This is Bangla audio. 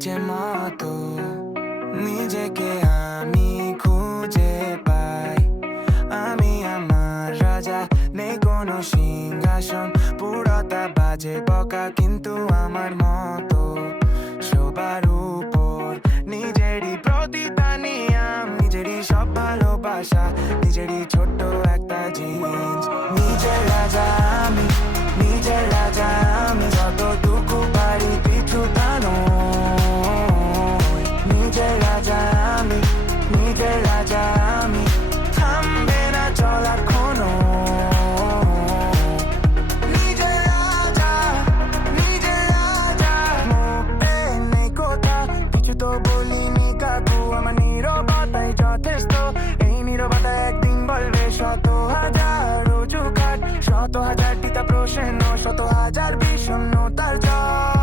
ইচ্ছে মতো নিজেকে আমি খুঁজে পাই। আমি আমার রাজা, নেই কোনো সিংহাসন, পুরোটা বাজে বকা কিন্তু আমার মতো সবার উপর। নিজেরই প্রতিদানি আমি, নিজেরই সব ভালোবাসা, নিজেরই ছোট্ট একটা জিনিস। নিজের রাজা আমি, নিজের রাজা আমি, যতটুকু পারি পিছুটা নয়। নিজের রাজা আমি, নিজের রাজা আমি, থামবে না চলার কোনো। নিজের রাজা, নিজের রাজা, মুখে নেই কথা, কিছু তো বলিনি কাকু, আমার নীরবতাই যথেষ্ট। এই নীরবতা একদিন বলবে শত হাজার অজুহাত, শত হাজার টিতা প্রশ্ন, শত হাজার বিষণ্ণতার জল।